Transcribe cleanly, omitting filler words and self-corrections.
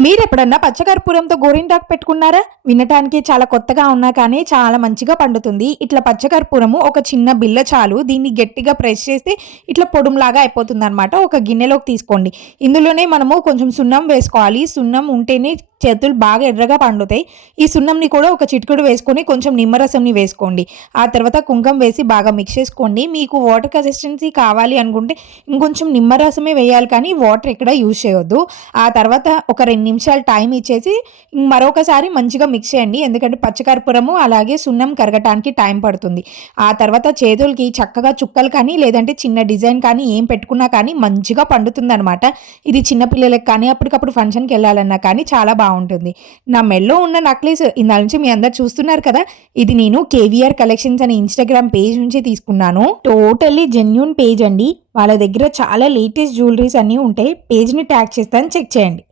మీరెప్పుడన్నా పచ్చకర్పూరంతో గోరింటాకు పెట్టుకున్నారా? వినటానికి చాలా కొత్తగా ఉన్నా కానీ చాలా మంచిగా పండుతుంది. ఇట్లా పచ్చకర్పూరము ఒక చిన్న బిల్ల చాలు. దీన్ని గట్టిగా ప్రెస్ చేస్తే ఇట్లా పొడుంలాగా అయిపోతుందనమాట. ఒక గిన్నెలోకి తీసుకోండి. ఇందులోనే మనము కొంచెం సున్నం వేసుకోవాలి. సున్నం ఉంటేనే చేతులు బాగా ఎర్రగా పండుతాయి. ఈ సున్నంని కూడా ఒక చిటికెడు వేసుకొని కొంచెం నిమ్మరసంని వేసుకోండి. ఆ తర్వాత కుంకుమ వేసి బాగా మిక్స్ చేసుకోండి. మీకు వాటర్ కన్సిస్టెన్సీ కావాలి అనుకుంటే ఇంకొంచెం నిమ్మరసమే వేయాలి కానీ వాటర్ ఎక్కడ యూజ్ చేయొద్దు. ఆ తర్వాత ఒక 2 నిమిషాలు టైం ఇచ్చేసి మరొకసారి మంచిగా మిక్స్ చేయండి. ఎందుకంటే పచ్చకర్పూరము అలాగే సున్నం కరగటానికి టైం పడుతుంది. ఆ తర్వాత చేతులకి చక్కగా చుక్కలు కానీ లేదంటే చిన్న డిజైన్ కానీ ఏం పెట్టుకున్నా కానీ మంచిగా పండుతుందనమాట. ఇది చిన్న పిల్లలకి కానీ అప్పటికప్పుడు ఫంక్షన్‌కి వెళ్ళాలన్నా కానీ చాలా బావుంటుంది. నా మెడలో ఉన్న నెక్లెస్ ఇందాల నుంచి మీ అందరూ చూస్తున్నారు కదా! ఇది నేను కేవీఆర్ కలెక్షన్స్ అనే ఇన్‌స్టాగ్రామ్ పేజ్ నుంచి తీసుకున్నాను. టోటల్లీ జెన్యూన్ పేజ్ అండి. వాళ్ళ దగ్గర చాలా లేటెస్ట్ జ్యువెలరీస్ అన్నీ ఉంటాయి. పేజ్‌ని ట్యాగ్ చేస్తాను చెక్ చేయండి.